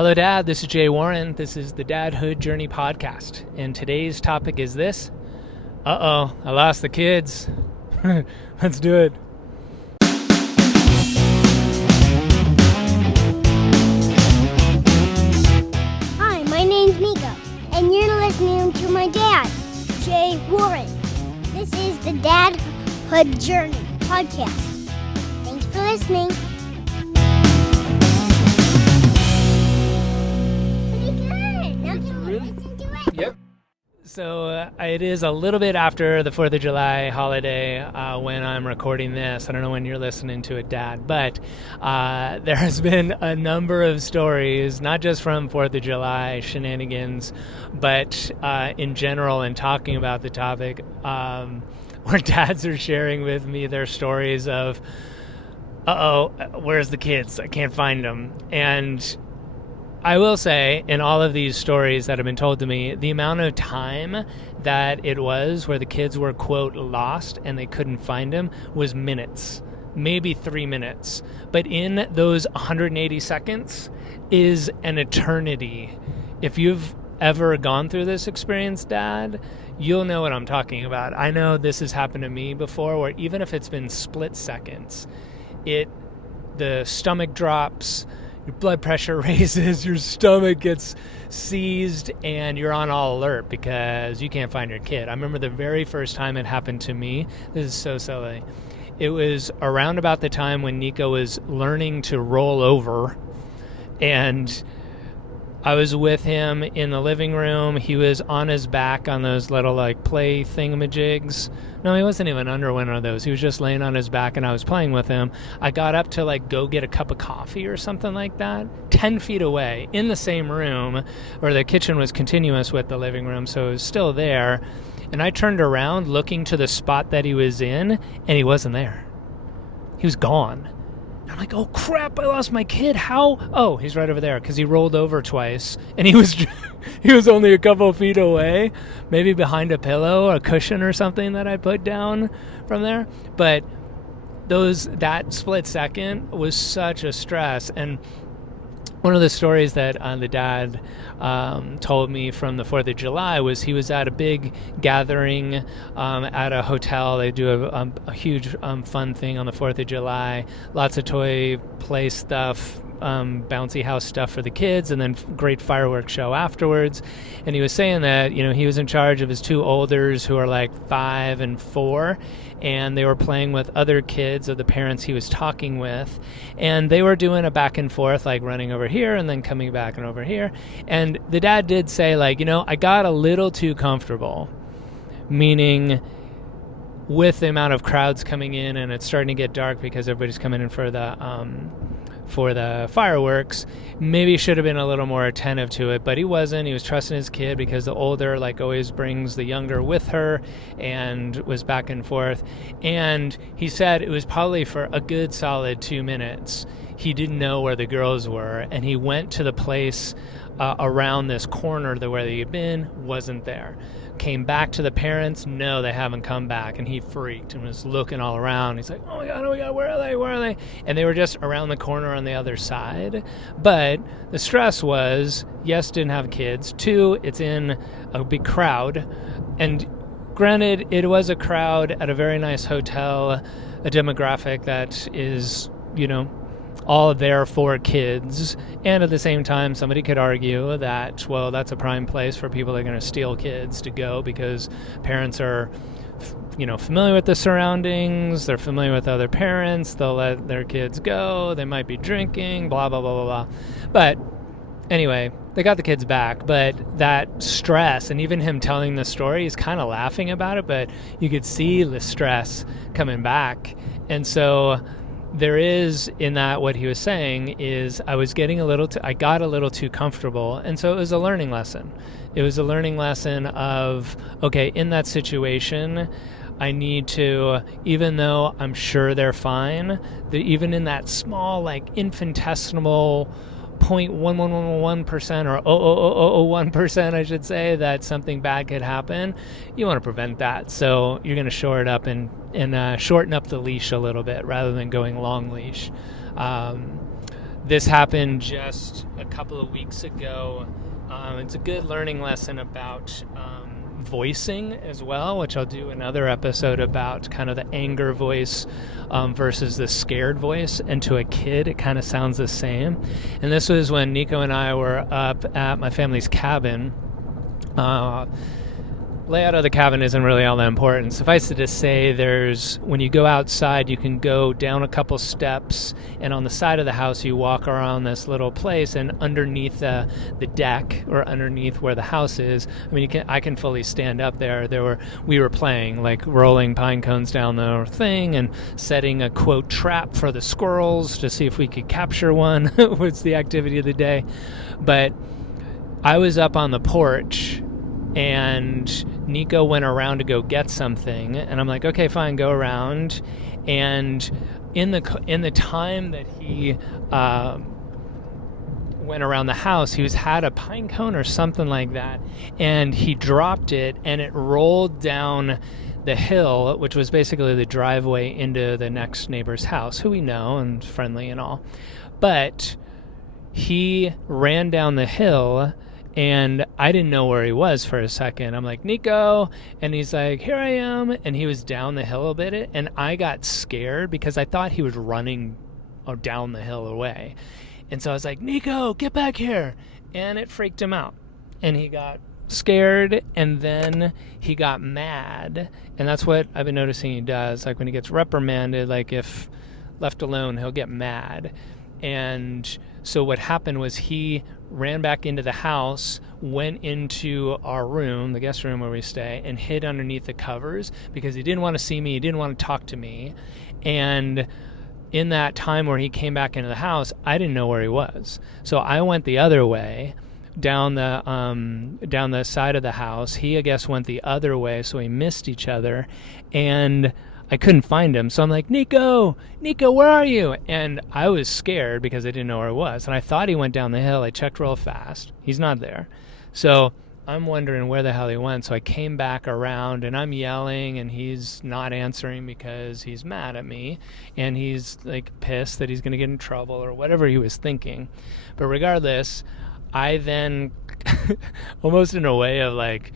Hello, Dad. This is Jay Warren. This is the Dadhood Journey podcast. And today's topic is this. I lost the kids. Let's do it. Hi, my name's Miko, and you're listening to my dad, Jay Warren. This is the Dadhood Journey podcast. Thanks for listening. Yep. So it is a little bit after the 4th of July holiday when I'm recording this. I don't know when you're listening to it, Dad, but there has been a number of stories, not just from 4th of July shenanigans, but in general, and talking about the topic, where dads are sharing with me their stories of, where's the kids? I can't find them. And I will say, in all of these stories that have been told to me, the amount of time that it was where the kids were, quote, lost and they couldn't find them was minutes, maybe 3 minutes. But in those 180 seconds is an eternity. If you've ever gone through this experience, Dad, you'll know what I'm talking about. I know this has happened to me before, where even if it's been split seconds, the stomach drops, your blood pressure raises, your stomach gets seized, and you're on all alert because you can't find your kid. I remember the very first time it happened to me. This is so silly. It was around about the time when Nico was learning to roll over, and I was with him in the living room. He was on his back on those little play thingamajigs. No, he wasn't even under one of those. He was just laying on his back, and I was playing with him. I got up to go get a cup of coffee or something like that, 10 feet away in the same room, where the kitchen was continuous with the living room, so it was still there. And I turned around looking to the spot that he was in, and he wasn't there. He was gone. I'm like, oh crap, I lost my kid. How? Oh, he's right over there, because he rolled over twice, and he was only a couple feet away, maybe behind a pillow or a cushion or something that I put down from there. But that split second was such a stress. And one of the stories that the dad told me from the 4th of July was he was at a big gathering at a hotel. They do a huge fun thing on the 4th of July. Lots of toy play stuff, bouncy house stuff for the kids, and then great fireworks show afterwards. And he was saying that, he was in charge of his two olders who are 5 and 4, and they were playing with other kids of the parents he was talking with, and they were doing a back and forth, running over here and then coming back and over here. And the dad did say, I got a little too comfortable, meaning with the amount of crowds coming in, and it's starting to get dark because everybody's coming in for the fireworks. Maybe he should have been a little more attentive to it, but he wasn't. He was trusting his kid, because the older always brings the younger with her, and was back and forth. And he said it was probably for a good solid 2 minutes. He didn't know where the girls were, and he went to the place around this corner where they had been, wasn't there. Came back to the parents, no, they haven't come back, and he freaked and was looking all around. He's like, oh my god, where are they? And they were just around the corner on the other side. But the stress was, yes, didn't have kids. 2, it's in a big crowd. And granted, it was a crowd at a very nice hotel, a demographic that is, all there for kids. And at the same time, somebody could argue that, well, that's a prime place for people that are going to steal kids to go, because parents are, familiar with the surroundings. They're familiar with other parents. They'll let their kids go. They might be drinking, blah, blah, blah, blah, blah. But anyway, they got the kids back. But that stress, and even him telling the story, he's kind of laughing about it, but you could see the stress coming back. And so there is, in that, what he was saying is, I got a little too comfortable. And so it was a learning lesson. It was a learning lesson of, okay, in that situation, I need to, even though I'm sure they're fine, even in that small, infinitesimal 0.1111% or 0.0001%, I should say, that something bad could happen, you want to prevent that. So you're going to shore it up and shorten up the leash a little bit rather than going long leash. this happened just a couple of weeks ago. It's a good learning lesson about voicing as well, which I'll do another episode about, kind of the anger voice versus the scared voice. And to a kid, it kind of sounds the same. And this was when Nico and I were up at my family's cabin. Layout of the cabin isn't really all that important. Suffice it to say, when you go outside, you can go down a couple steps, and on the side of the house, you walk around this little place, and underneath the deck, or underneath where the house is, I mean, I can fully stand up there. We were playing, like rolling pine cones down the thing, and setting a, quote, trap for the squirrels to see if we could capture one, was the activity of the day. But I was up on the porch, and Nico went around to go get something, and I'm like, okay, fine, go around. And in the time that he went around the house, he had a pine cone or something like that, and he dropped it, and it rolled down the hill, which was basically the driveway into the next neighbor's house, who we know and friendly and all. But he ran down the hill, and I didn't know where he was for a second. I'm like, Nico, and he's like, here I am, and he was down the hill a bit, and I got scared because I thought he was running down the hill away. And so I was like, Nico, get back here, and it freaked him out, and he got scared, and then he got mad, and that's what I've been noticing he does. Like when he gets reprimanded, like if left alone, he'll get mad. And so what happened was he ran back into the house, went into our room, the guest room where we stay, and hid underneath the covers because he didn't want to see me, he didn't want to talk to me. And in that time where he came back into the house, I didn't know where he was. So I went the other way, down the side of the house. He, I guess, went the other way, so we missed each other, and I couldn't find him. So I'm like, Nico, where are you? And I was scared because I didn't know where he was. And I thought he went down the hill. I checked real fast. He's not there. So I'm wondering where the hell he went. So I came back around, and I'm yelling, and he's not answering because he's mad at me. And he's like pissed that he's going to get in trouble or whatever he was thinking. But regardless, I then, almost in a way of like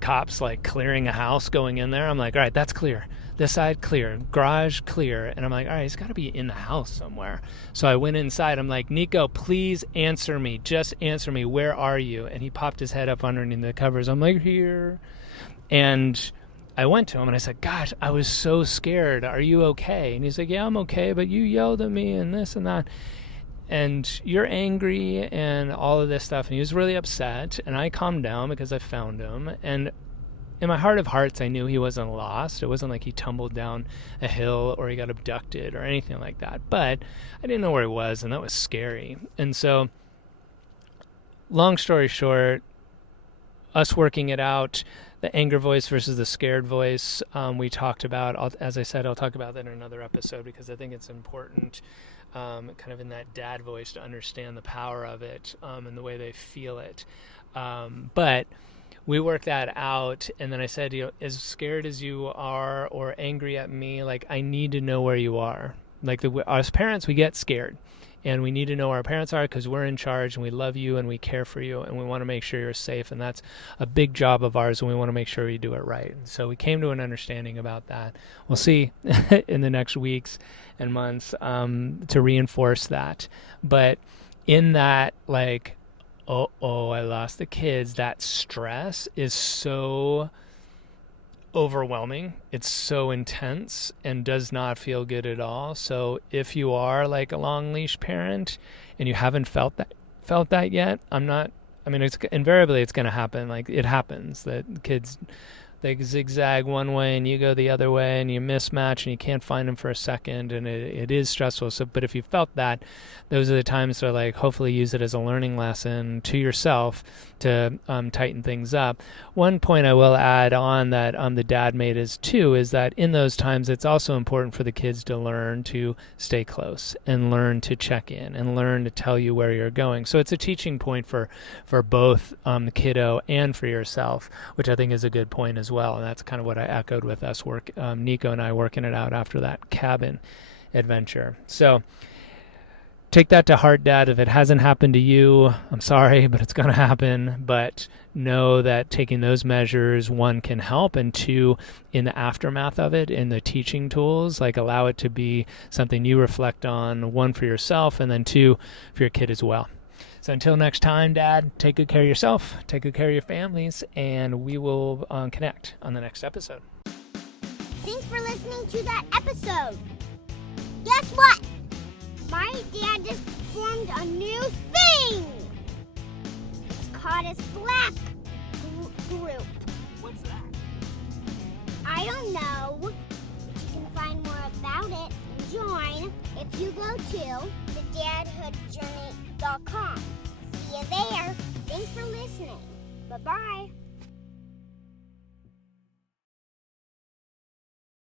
cops like clearing a house going in there, I'm like, all right, that's clear. This side clear, garage clear. And I'm like, all right, he's got to be in the house somewhere. So I went inside. I'm like, Nico, please answer me. Just answer me. Where are you? And he popped his head up underneath the covers. I'm like, here. And I went to him and I said, gosh, I was so scared. Are you okay? And he's like, yeah, I'm okay, but you yelled at me and this and that. And you're angry and all of this stuff. And he was really upset. And I calmed down because I found him. And in my heart of hearts, I knew he wasn't lost. It wasn't like he tumbled down a hill or he got abducted or anything like that. But I didn't know where he was, and that was scary. And so, long story short, us working it out, the anger voice versus the scared voice, we talked about. As I said, I'll talk about that in another episode because I think it's important, kind of in that dad voice, to understand the power of it and the way they feel it. But we worked that out, and then I said, as scared as you are or angry at me, like, I need to know where you are. Like, as parents, we get scared, and we need to know where our parents are because we're in charge, and we love you, and we care for you, and we want to make sure you're safe, and that's a big job of ours, and we want to make sure we do it right. And so we came to an understanding about that. We'll see in the next weeks and months to reinforce that. But in that, like, I lost the kids, that stress is so overwhelming. It's so intense and does not feel good at all. So if you are like a long leash parent and you haven't felt that yet, it's invariably it's going to happen. Like, it happens that kids, they zigzag one way and you go the other way and you mismatch and you can't find them for a second, and it is stressful. So, but if you felt that, those are the times to like hopefully use it as a learning lesson to yourself to tighten things up. One point I will add on that the dad made is that in those times it's also important for the kids to learn to stay close and learn to check in and learn to tell you where you're going. So it's a teaching point for both the kiddo and for yourself, which I think is a good point as well. And that's kind of what I echoed with us Nico and I working it out after that cabin adventure. So take that to heart, Dad. If it hasn't happened to you, I'm sorry, but it's going to happen. But know that taking those measures, one, can help, and two, in the aftermath of it, in the teaching tools, like allow it to be something you reflect on, one, for yourself, and then two, for your kid as well. So until next time, Dad, take good care of yourself, take good care of your families, and we will connect on the next episode. Thanks for listening to that episode. Guess what? My dad just formed a new thing. It's called a Slack group. What's that? I don't know. But you can find more about it and join if you go to thedadhoodjourney.com. See you there. Thanks for listening. Bye-bye.